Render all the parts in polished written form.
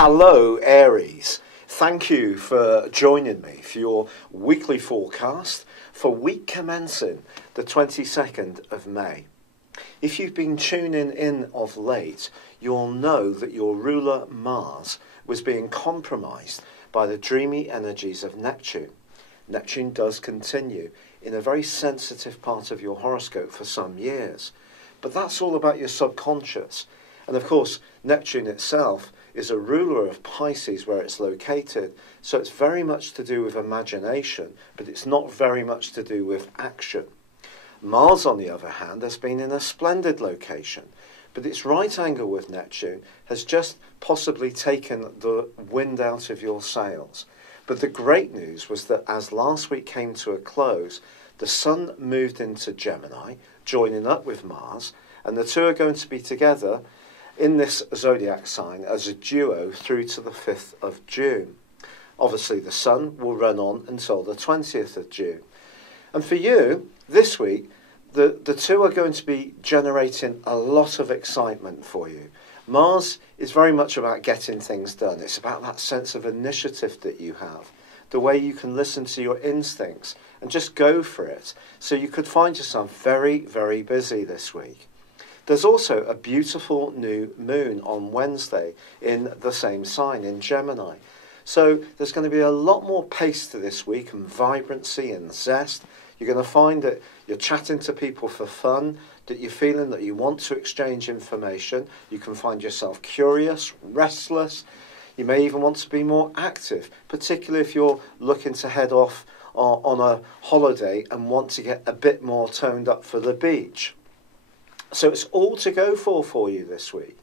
Hello, Aries. Thank you for joining me for your weekly forecast for week commencing the 22nd of May. If you've been tuning in of late, you'll know that your ruler Mars was being compromised by the dreamy energies of Neptune. Neptune does continue in a very sensitive part of your horoscope for some years, but that's all about your subconscious. And of course, Neptune itself is a ruler of Pisces where it's located, so it's very much to do with imagination, but it's not very much to do with action. Mars, on the other hand, has been in a splendid location, but its right angle with Neptune has just possibly taken the wind out of your sails. But the great news was that as last week came to a close, the Sun moved into Gemini, joining up with Mars, and the two are going to be together in this Zodiac sign as a duo through to the 5th of June. Obviously, the Sun will run on until the 20th of June. And for you, this week, the two are going to be generating a lot of excitement for you. Mars is very much about getting things done. It's about that sense of initiative that you have, the way you can listen to your instincts and just go for it. So you could find yourself very, very busy this week. There's also a beautiful new moon on Wednesday in the same sign, in Gemini. So there's going to be a lot more pace to this week and vibrancy and zest. You're going to find that you're chatting to people for fun, that you're feeling that you want to exchange information. You can find yourself curious, restless. You may even want to be more active, particularly if you're looking to head off on a holiday and want to get a bit more toned up for the beach. So it's all to go for you this week.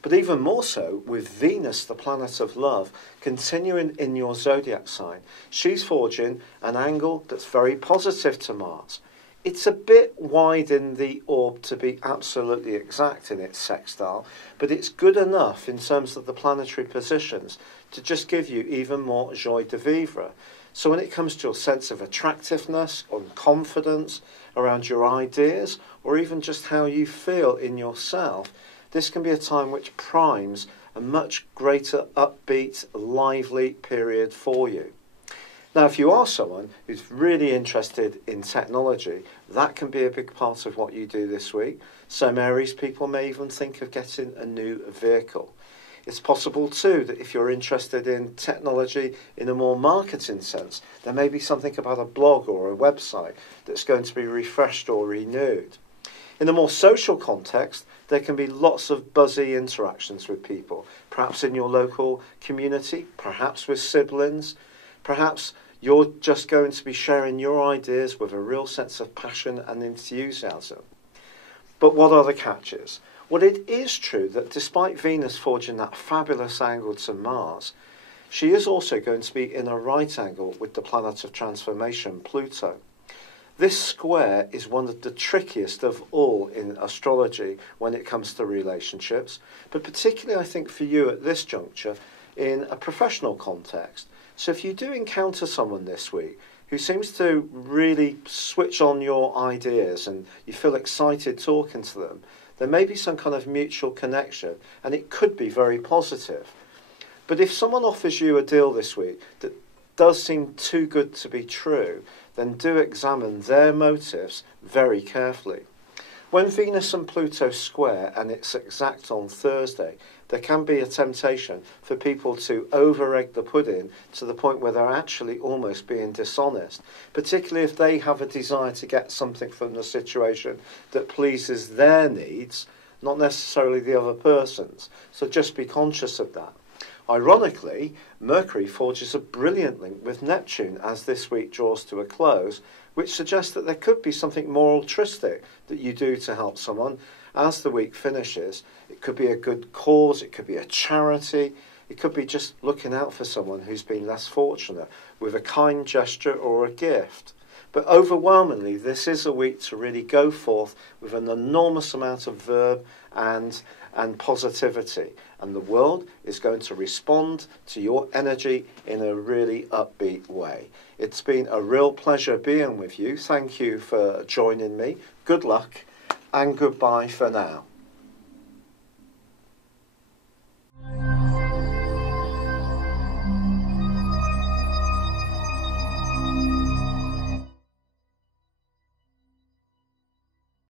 But even more so with Venus, the planet of love, continuing in your zodiac sign. She's forging an angle that's very positive to Mars. It's a bit wide in the orb to be absolutely exact in its sextile, but it's good enough in terms of the planetary positions to just give you even more joie de vivre. So when it comes to your sense of attractiveness or confidence around your ideas, or even just how you feel in yourself, this can be a time which primes a much greater upbeat, lively period for you. Now, if you are someone who's really interested in technology, that can be a big part of what you do this week. Some Aries people may even think of getting a new vehicle. It's possible too that if you're interested in technology in a more marketing sense, there may be something about a blog or a website that's going to be refreshed or renewed. In a more social context, there can be lots of buzzy interactions with people, perhaps in your local community, perhaps with siblings, perhaps you're just going to be sharing your ideas with a real sense of passion and enthusiasm. But what are the catches? Well, it is true that despite Venus forging that fabulous angle to Mars, she is also going to be in a right angle with the planet of transformation, Pluto. This square is one of the trickiest of all in astrology when it comes to relationships, but particularly I think for you at this juncture in a professional context. So if you do encounter someone this week who seems to really switch on your ideas and you feel excited talking to them, there may be some kind of mutual connection, and it could be very positive. But if someone offers you a deal this week that does seem too good to be true, then do examine their motives very carefully. When Venus and Pluto square, and it's exact on Thursday, there can be a temptation for people to over-egg the pudding to the point where they're actually almost being dishonest, particularly if they have a desire to get something from the situation that pleases their needs, not necessarily the other person's. So just be conscious of that. Ironically, Mercury forges a brilliant link with Neptune as this week draws to a close, which suggests that there could be something more altruistic that you do to help someone as the week finishes. It could be a good cause, it could be a charity, it could be just looking out for someone who's been less fortunate with a kind gesture or a gift. But overwhelmingly, this is a week to really go forth with an enormous amount of verve and positivity. And the world is going to respond to your energy in a really upbeat way. It's been a real pleasure being with you. Thank you for joining me. Good luck and goodbye for now.